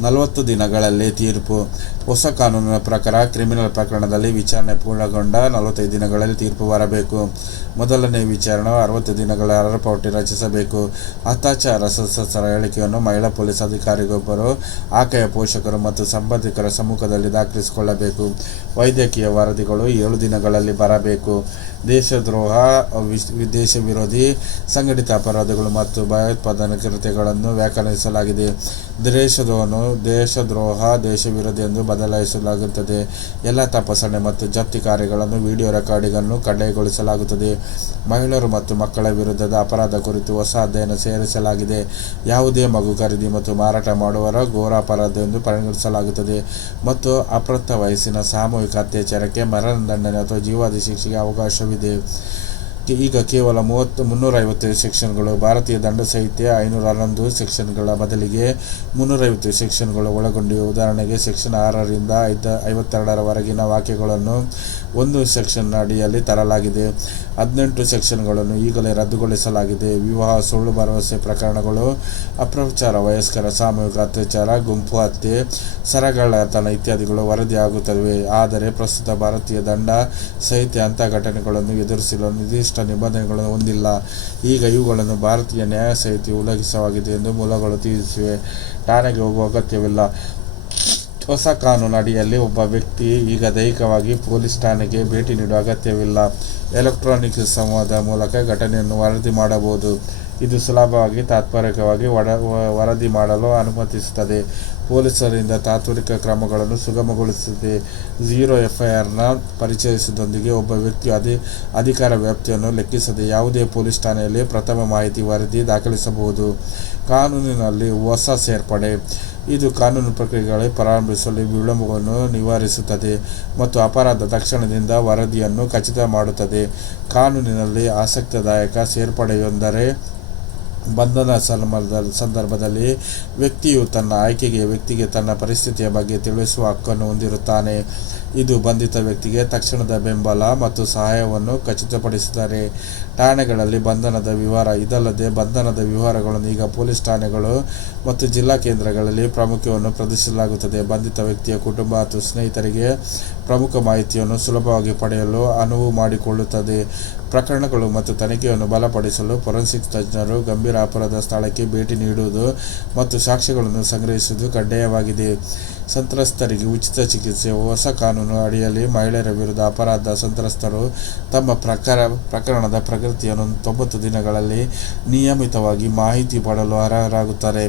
ನಲವತ್ತು ದಿನಗಳಲ್ಲಿ ತೀರ್ಪು. ಹೊಸ ಕಾನೂನಿನ ಪ್ರಕಾರ ಕ್ರಿಮಿನಲ್ ಪ್ರಕರಣದಲ್ಲಿ ವಿಚಾರಣೆ ಪೂರ್ಣಗೊಂಡ ನಲವತ್ತೈದು ದಿನಗಳಲ್ಲಿ ತೀರ್ಪು ಬರಬೇಕು. ಮೊದಲನೇ ವಿಚಾರಣೆ ಅರವತ್ತು ದಿನಗಳ ಅರಪಟ್ಟಿ ರಚಿಸಬೇಕು. ಅತ್ಯಾಚಾರ ಸದಸ್ಯರ ಹೇಳಿಕೆಯನ್ನು ಮಹಿಳಾ ಪೊಲೀಸ್ ಅಧಿಕಾರಿಗೊಬ್ಬರು, ಆಕೆಯ ಪೋಷಕರು ಮತ್ತು ಸಂಬಂಧಿಕರ ಸಮ್ಮುಖದಲ್ಲಿ ದಾಖಲಿಸಿಕೊಳ್ಳಬೇಕು. ವೈದ್ಯಕೀಯ ವರದಿಗಳು ಏಳು ದಿನಗಳಲ್ಲಿ ಬರಬೇಕು. ದೇಶದ್ರೋಹ, ವಿಶ್- ದೇಶ ವಿರೋಧಿ, ಸಂಘಟಿತ ಅಪರಾಧಗಳು ಮತ್ತು ಭಯೋತ್ಪಾದನಾ ಕೃತ್ಯಗಳನ್ನು ವ್ಯಾಖ್ಯಾನಿಸಲಾಗಿದೆ. ದೇಶದ್ರೋಹನು ದೇಶದ್ರೋಹ ದೇಶ ವಿರೋಧಿ ಎಂದು ಬದಲಾಯಿಸಲಾಗುತ್ತದೆ. ಎಲ್ಲ ತಪಾಸಣೆ ಮತ್ತು ಜಪ್ತಿ ಕಾರ್ಯಗಳನ್ನು ವಿಡಿಯೋ ರೆಕಾರ್ಡಿಂಗ್ ಅನ್ನು ಕಡ್ಡಾಯಗೊಳಿಸಲಾಗುತ್ತದೆ. ಮಹಿಳೆಯರು ಮತ್ತು ಮಕ್ಕಳ ವಿರುದ್ಧದ ಅಪರಾಧ ಕುರಿತು ಹೊಸ ಅಧ್ಯಯನ ಸೇರಿಸಲಾಗಿದೆ. ಯಾವುದೇ ಮಗು ಖರೀದಿ ಮತ್ತು ಮಾರಾಟ ಮಾಡುವರ ಘೋರ ಅಪರಾಧ ಎಂದು ಪರಿಗಣಿಸಲಾಗುತ್ತದೆ ಮತ್ತು ಅಪ್ರಾಪ್ತ ವಯಸ್ಸಿನ ಸಾಮೂಹಿಕ ಅತ್ಯಾಚಾರಕ್ಕೆ ಮರಣದಂಡನೆ ಅಥವಾ ಜೀವಾದಿ ಶಿಕ್ಷೆಗೆ ಅವಕಾಶವಿದೆ. ಈಗ ಕೇವಲ ಮೂವತ್ತು ಮುನ್ನೂರೈವತ್ತು ಸೆಕ್ಷನ್ಗಳು, ಭಾರತೀಯ ದಂಡ ಸಂಹಿತೆ ಐನೂರ ಹನ್ನೊಂದು ಸೆಕ್ಷನ್ಗಳ ಬದಲಿಗೆ ಮುನ್ನೂರೈವತ್ತು ಸೆಕ್ಷನ್ಗಳು ಒಳಗೊಂಡಿವೆ. ಉದಾಹರಣೆಗೆ ಸೆಕ್ಷನ್ ಆರರಿಂದ ಐದ, ಐವತ್ತೆರಡರವರೆಗಿನ ವಾಕ್ಯಗಳನ್ನು ಒಂದು ಸೆಕ್ಷನ್ ಅಡಿಯಲ್ಲಿ ತರಲಾಗಿದೆ. ಹದಿನೆಂಟು ಸೆಕ್ಷನ್ಗಳನ್ನು ಈಗಲೇ ರದ್ದುಗೊಳಿಸಲಾಗಿದೆ. ವಿವಾಹ, ಸುಳ್ಳು ಭರವಸೆ ಪ್ರಕರಣಗಳು, ಅಪ್ರಚಾರ, ವಯಸ್ಕರ ಸಾಮೂಹಿಕ ಅತ್ಯಾಚಾರ, ಗುಂಪು ಹತ್ಯೆ ಸರಗಳತನ ಇತ್ಯಾದಿಗಳು ವರದಿಯಾಗುತ್ತವೆ ಆದರೆ ಪ್ರಸ್ತುತ ಭಾರತೀಯ ದಂಡ ಸಹಿತ ಅಂಥ ಘಟನೆಗಳನ್ನು ಎದುರಿಸಲು ನಿರ್ದಿಷ್ಟ ನಿಬಂಧನೆಗಳನ್ನು ಹೊಂದಿಲ್ಲ. ಈಗ ಇವುಗಳನ್ನು ಭಾರತೀಯ ನ್ಯಾಯ ಸಹಿತ ಉಲ್ಲಂಘಿಸವಾಗಿದೆ ಎಂದು ಮೂಲಗಳು ತಿಳಿಸಿವೆ. ಠಾಣೆಗೆ ಹೋಗುವ ಅಗತ್ಯವಿಲ್ಲ. ಹೊಸ ಕಾನೂನು ಅಡಿಯಲ್ಲಿ ಒಬ್ಬ ವ್ಯಕ್ತಿ ಈಗ ದೈಹಿಕವಾಗಿ ಪೊಲೀಸ್ ಠಾಣೆಗೆ ಭೇಟಿ ನೀಡುವ ಅಗತ್ಯವಿಲ್ಲ. ಎಲೆಕ್ಟ್ರಾನಿಕ್ ಸಂವಾದ ಮೂಲಕ ಘಟನೆಯನ್ನು ವರದಿ ಮಾಡಬಹುದು. ಇದು ಸುಲಭವಾಗಿ ತಾತ್ಪರ್ಯಕವಾಗಿ ಒಡ ವರದಿ ಮಾಡಲು ಅನುಮತಿಸುತ್ತದೆ. ಪೊಲೀಸರಿಂದ ತಾತ್ವಿಕ ಕ್ರಮಗಳನ್ನು ಸುಗಮಗೊಳಿಸುತ್ತದೆ ಝೀರೋ ಎಫ್ಐಆರ್ನ ಪರಿಚಯಿಸಿದೊಂದಿಗೆ ಒಬ್ಬ ವ್ಯಕ್ತಿಯು ಅದೇ ಅಧಿಕಾರ ವ್ಯಾಪ್ತಿಯನ್ನು ಲೆಕ್ಕಿಸದೆ ಯಾವುದೇ ಪೊಲೀಸ್ ಠಾಣೆಯಲ್ಲಿ ಪ್ರಥಮ ಮಾಹಿತಿ ವರದಿ ದಾಖಲಿಸಬಹುದು. ಕಾನೂನಿನಲ್ಲಿ ಹೊಸ ಸೇರ್ಪಡೆ. ಇದು ಕಾನೂನು ಪ್ರಕ್ರಿಯೆಗಳೇ ಪ್ರಾರಂಭಿಸಲು ವಿಳಂಬವನ್ನು ನಿವಾರಿಸುತ್ತದೆ ಮತ್ತು ಅಪರಾಧ ತಕ್ಷಣದಿಂದ ವರದಿಯನ್ನು ಖಚಿತ ಮಾಡುತ್ತದೆ. ಕಾನೂನಿನಲ್ಲಿ ಆಸಕ್ತಿದಾಯಕ ಸೇರ್ಪಡೆಯೊಂದರೆ ಬಂಧನ ಸಂದರ್ಭ ಸಂದರ್ಭದಲ್ಲಿ ವ್ಯಕ್ತಿಯು ತನ್ನ ಆಯ್ಕೆಗೆ ವ್ಯಕ್ತಿಗೆ ತನ್ನ ಪರಿಸ್ಥಿತಿಯ ಬಗ್ಗೆ ತಿಳಿಸುವ ಹಕ್ಕನ್ನು ಹೊಂದಿರುತ್ತಾನೆ. ಇದು ಬಂಧಿತ ವ್ಯಕ್ತಿಗೆ ತಕ್ಷಣದ ಬೆಂಬಲ ಮತ್ತು ಸಹಾಯವನ್ನು ಖಚಿತಪಡಿಸಿದ್ದಾರೆ. ಠಾಣೆಗಳಲ್ಲಿ ಬಂಧನದ ವಿವರ ಇದಲ್ಲದೆ ಬಂಧನದ ವಿವರಗಳನ್ನು ಈಗ ಪೊಲೀಸ್ ಠಾಣೆಗಳು ಮತ್ತು ಜಿಲ್ಲಾ ಕೇಂದ್ರಗಳಲ್ಲಿ ಪ್ರಾಮುಖ್ಯವನ್ನು ಪ್ರದರ್ಶಿಸಲಾಗುತ್ತದೆ. ಬಂಧಿತ ವ್ಯಕ್ತಿಯ ಕುಟುಂಬ ಮತ್ತು ಸ್ನೇಹಿತರಿಗೆ ಪ್ರಮುಖ ಮಾಹಿತಿಯನ್ನು ಸುಲಭವಾಗಿ ಪಡೆಯಲು ಅನುವು ಮಾಡಿಕೊಳ್ಳುತ್ತದೆ. ಪ್ರಕರಣಗಳು ಮತ್ತು ತನಿಖೆಯನ್ನು ಬಲಪಡಿಸಲು ಫೊರೆನ್ಸಿಕ್ ತಜ್ಞರು ಗಂಭೀರ ಅಪರಾಧ ಸ್ಥಳಕ್ಕೆ ಭೇಟಿ ನೀಡುವುದು ಮತ್ತು ಸಾಕ್ಷ್ಯಗಳನ್ನು ಸಂಗ್ರಹಿಸುವುದು ಕಡ್ಡಾಯವಾಗಿದೆ. ಸಂತ್ರಸ್ತರಿಗೆ ಉಚಿತ ಚಿಕಿತ್ಸೆ, ಹೊಸ ಕಾನೂನು ಅಡಿಯಲ್ಲಿ ಮಹಿಳೆಯರ ವಿರುದ್ಧ ಅಪರಾಧ. ಸಂತ್ರಸ್ತರು ತಮ್ಮ ಪ್ರಕಾರ, ಪ್ರಕರಣದ ಪ್ರಗತಿಯನ್ನು ತೊಂಬತ್ತು ದಿನಗಳಲ್ಲಿ ನಿಯಮಿತವಾಗಿ ಮಾಹಿತಿ ಪಡೆಯಲು ಅರ್ಹರಾಗುತ್ತಾರೆ.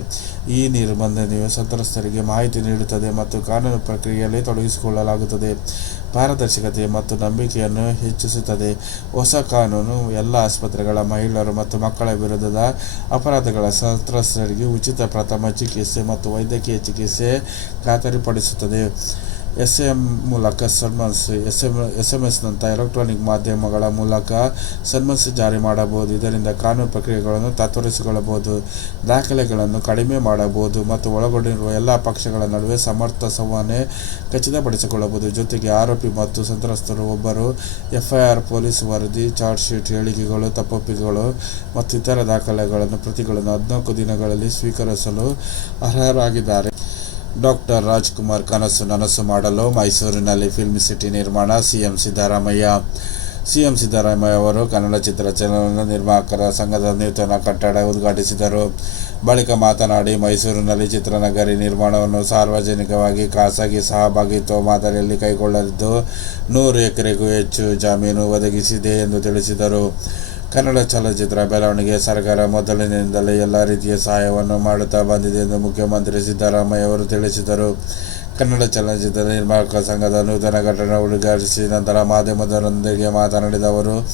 ಈ ನಿರ್ಬಂಧನೆಯು ಸಂತ್ರಸ್ತರಿಗೆ ಮಾಹಿತಿ ನೀಡುತ್ತದೆ ಮತ್ತು ಕಾನೂನು ಪ್ರಕ್ರಿಯೆಯಲ್ಲಿ ತೊಡಗಿಸಿಕೊಳ್ಳಲಾಗುತ್ತದೆ. ಪಾರದರ್ಶಕತೆ ಮತ್ತು ನಂಬಿಕೆಯನ್ನು ಹೆಚ್ಚಿಸುತ್ತದೆ. ಹೊಸ ಕಾನೂನು, ಎಲ್ಲ ಆಸ್ಪತ್ರೆಗಳ ಮಹಿಳೆಯರು ಮತ್ತು ಮಕ್ಕಳ ವಿರುದ್ಧದ ಅಪರಾಧಗಳ ಸಂತ್ರಸ್ತರಿಗೆ ಉಚಿತ ಪ್ರಥಮ ಚಿಕಿತ್ಸೆ ಮತ್ತು ವೈದ್ಯಕೀಯ ಚಿಕಿತ್ಸೆ ಖಾತರಿಪಡಿಸುತ್ತದೆ. ಎಸ್ ಎಂ ಮೂಲಕ summons S M S M ಎಸ್ನಂಥ electronic ಮಾಧ್ಯಮಗಳ ಮೂಲಕ ಸನ್ಮನ್ಸ್ ಜಾರಿ ಮಾಡಬಹುದು. ಇದರಿಂದ ಕಾನೂನು ಪ್ರಕ್ರಿಯೆಗಳನ್ನು ತತ್ವರಿಸಿಕೊಳ್ಳಬಹುದು ದಾಖಲೆಗಳನ್ನು ಕಡಿಮೆ ಮಾಡಬಹುದು ಮತ್ತು ಒಳಗೊಂಡಿರುವ ಎಲ್ಲ ಪಕ್ಷಗಳ ನಡುವೆ ಸಮರ್ಥ ಸಂವಹನೆ ಖಚಿತಪಡಿಸಿಕೊಳ್ಳಬಹುದು. ಜೊತೆಗೆ ಆರೋಪಿ ಮತ್ತು ಸಂತ್ರಸ್ತರು ಒಬ್ಬರು ಎಫ್ಐಆರ್ ಪೊಲೀಸ್ ವರದಿ, ಚಾರ್ಜ್ ಶೀಟ್, ಹೇಳಿಕೆಗಳು, ತಪ್ಪೊಪ್ಪಿಗೆಗಳು ಮತ್ತು ಇತರ ದಾಖಲೆಗಳನ್ನು ಪ್ರತಿಗಳನ್ನು ಹದಿನಾಲ್ಕು ದಿನಗಳಲ್ಲಿ ಸ್ವೀಕರಿಸಲು ಅರ್ಹರಾಗಿದ್ದಾರೆ. ಡಾಕ್ಟರ್ ರಾಜ್ಕುಮಾರ್ ಕನಸು ನನಸು ಮಾಡಲು ಮೈಸೂರಿನಲ್ಲಿ ಫಿಲ್ಮ್ ಸಿಟಿ ನಿರ್ಮಾಣ ಸಿಎಂ ಸಿದ್ದರಾಮಯ್ಯ. ಸಿಎಂ ಸಿದ್ದರಾಮಯ್ಯ ಅವರು ಕನ್ನಡ ಚಿತ್ರ ಚಲನ ನಿರ್ಮಾಪಕರ ಸಂಘದ ನೂತನ ಕಟ್ಟಡ ಉದ್ಘಾಟಿಸಿದರು. ಬಳಿಕ ಮಾತನಾಡಿ, ಮೈಸೂರಿನಲ್ಲಿ ಚಿತ್ರನಗರಿ ನಿರ್ಮಾಣವನ್ನು ಸಾರ್ವಜನಿಕವಾಗಿ ಖಾಸಗಿ ಸಹಭಾಗಿತ್ವ ಮಾದರಿಯಲ್ಲಿ ಕೈಗೊಳ್ಳಲಿದ್ದು, ನೂರು ಎಕರೆಗೂ ಹೆಚ್ಚು ಜಮೀನು ಒದಗಿಸಿದೆ ಎಂದು ತಿಳಿಸಿದರು. ಕನ್ನಡ ಚಲನಚಿತ್ರ ಬೆಳವಣಿಗೆ ಸರ್ಕಾರ ಮೊದಲಿನಿಂದಲೇ ಎಲ್ಲ ರೀತಿಯ ಸಹಾಯವನ್ನು ಮಾಡುತ್ತಾ ಬಂದಿದೆ ಎಂದು ಮುಖ್ಯಮಂತ್ರಿ ಸಿದ್ದರಾಮಯ್ಯ ಅವರು ತಿಳಿಸಿದರು. ಕನ್ನಡ ಚಲನಚಿತ್ರ ನಿರ್ಮಾಪಕ ಸಂಘದ ನೂತನ ಕಟ್ಟಡ ಉದ್ಘಾಟಿಸಿ ನಂತರ ಮಾಧ್ಯಮದೊಂದಿಗೆ ಮಾತನಾಡಿದ ಅವರು,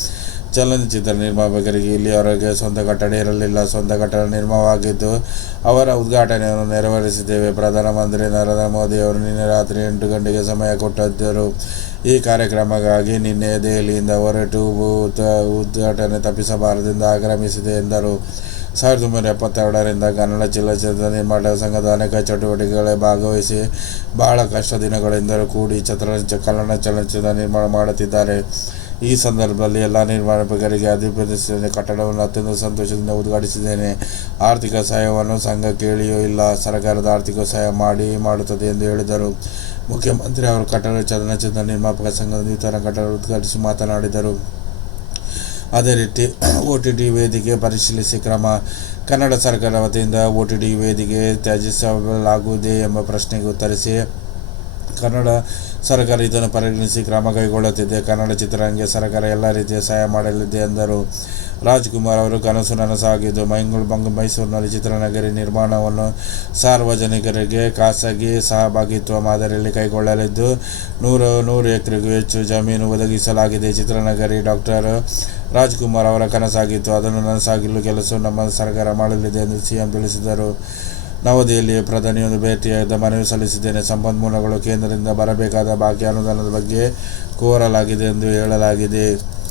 ಚಲನಚಿತ್ರ ನಿರ್ಮಾಪಕರಿಗೆ ಇಲ್ಲಿಯವರೆಗೆ ಸ್ವಂತ ಕಟ್ಟಡ ಇರಲಿಲ್ಲ. ಸ್ವಂತ ಕಟ್ಟಡ ನಿರ್ಮಾವಾಗಿದ್ದು, ಅವರ ಉದ್ಘಾಟನೆಯನ್ನು ನೆರವೇರಿಸಿದ್ದೇವೆ. ಪ್ರಧಾನಮಂತ್ರಿ ನರೇಂದ್ರ ಮೋದಿ ಅವರು ನಿನ್ನೆ ರಾತ್ರಿ ಎಂಟು ಗಂಟೆಗೆ ಸಮಯ ಕೊಟ್ಟಿದ್ದರು. ಈ ಕಾರ್ಯಕ್ರಮಕ್ಕಾಗಿ ನಿನ್ನೆ ದೆಹಲಿಯಿಂದ ಹೊರಟು ಉದ್- ಉದ್ಘಾಟನೆ ತಪ್ಪಿಸಬಾರದೆಂದು ಆಗ್ರಹಿಸಿದೆ ಎಂದರು. ಸಾವಿರದ ಒಂಬೈನೂರ ಎಪ್ಪತ್ತೆರಡರಿಂದ ಕನ್ನಡ ಚಲನಚಿತ್ರ ನಿರ್ಮಾಣ ಸಂಘದ ಅನೇಕ ಚಟುವಟಿಕೆಗಳಲ್ಲಿ ಭಾಗವಹಿಸಿ ಬಹಳ ಕಷ್ಟ ದಿನಗಳಿಂದಲೂ ಕೂಡಿ ಚತ್ರ ಕನ್ನಡ ಚಲನಚಿತ್ರ ನಿರ್ಮಾಣ ಮಾಡುತ್ತಿದ್ದಾರೆ. ಈ ಸಂದರ್ಭದಲ್ಲಿ ಎಲ್ಲ ನಿರ್ಮಾಪಕರಿಗೆ ಅಧಿಪತಿಸಿದ್ದೇನೆ ಕಟ್ಟಡವನ್ನು ಅತ್ಯಂತ ಸಂತೋಷದಿಂದ ಉದ್ಘಾಟಿಸಿದ್ದೇನೆ. ಆರ್ಥಿಕ ಸಹಾಯವನ್ನು ಸಂಘ ಕೇಳಿಯೂ ಇಲ್ಲ, ಸರ್ಕಾರದ ಆರ್ಥಿಕ ಸಹಾಯ ಮಾಡಿ ಮಾಡುತ್ತದೆ ಎಂದು ಹೇಳಿದರು. ಮುಖ್ಯಮಂತ್ರಿ ಅವರು ಕಟ್ಟಡ ಚಲನಚಿತ್ರ ನಿರ್ಮಾಪಕ ಸಂಘದ ನೂತನ ಕಟ್ಟಡ ಉದ್ಘಾಟಿಸಿ ಮಾತನಾಡಿದರು. ಅದೇ ರೀತಿ ಒ ಟಿ ಟಿ ವೇದಿಕೆ ಪರಿಶೀಲಿಸಿ ಕ್ರಮ, ಕನ್ನಡ ಸರ್ಕಾರ ವತಿಯಿಂದ ಒ ಟಿ ಟಿ ವೇದಿಕೆ ತ್ಯಜಿಸಲಾಗುವುದೇ ಎಂಬ ಪ್ರಶ್ನೆಗೆ ಉತ್ತರಿಸಿ, ಕನ್ನಡ ಸರ್ಕಾರ ಇದನ್ನು ಪರಿಗಣಿಸಿ ಕ್ರಮ ಕೈಗೊಳ್ಳುತ್ತಿದೆ. ಕನ್ನಡ ಚಿತ್ರರಂಗಕ್ಕೆ ಸರ್ಕಾರ ಎಲ್ಲ ರೀತಿಯ ಸಹಾಯ ಮಾಡಲಿದೆ ಎಂದರು. ರಾಜ್ಕುಮಾರ್ ಅವರು ಕನಸು ನನಸಾಗಿದ್ದು ಮಂಗಳೂರು ಬಂಗ ಮೈಸೂರಿನಲ್ಲಿ ಚಿತ್ರನಗರಿ ನಿರ್ಮಾಣವನ್ನು ಸಾರ್ವಜನಿಕರಿಗೆ ಖಾಸಗಿ ಸಹಭಾಗಿತ್ವ ಮಾದರಿಯಲ್ಲಿ ಕೈಗೊಳ್ಳಲಿದ್ದು, ನೂರು ನೂರು ಎಕರೆಗೂ ಹೆಚ್ಚು ಜಮೀನು ಒದಗಿಸಲಾಗಿದೆ. ಚಿತ್ರನಗರಿ ಡಾಕ್ಟರ್ ರಾಜ್ಕುಮಾರ್ ಅವರ ಕನಸಾಗಿತ್ತು. ಅದನ್ನು ನನಸಾಗಿಲು ಕೆಲಸ ನಮ್ಮ ಸರ್ಕಾರ ಮಾಡಲಿದೆ ಎಂದು ಸಿಎಂ ತಿಳಿಸಿದರು. ನವದೆಹಲಿಯ ಪ್ರಧಾನಿಯೊಂದು ಭೇಟಿಯಾದ ಮನವಿ ಸಲ್ಲಿಸಿದ್ದೇನೆ. ಸಂಪನ್ಮೂಲಗಳು ಕೇಂದ್ರದಿಂದ ಬರಬೇಕಾದ ಬಾಕಿ ಅನುದಾನದ ಬಗ್ಗೆ ಕೋರಲಾಗಿದೆ ಎಂದು ಹೇಳಲಾಗಿದೆ.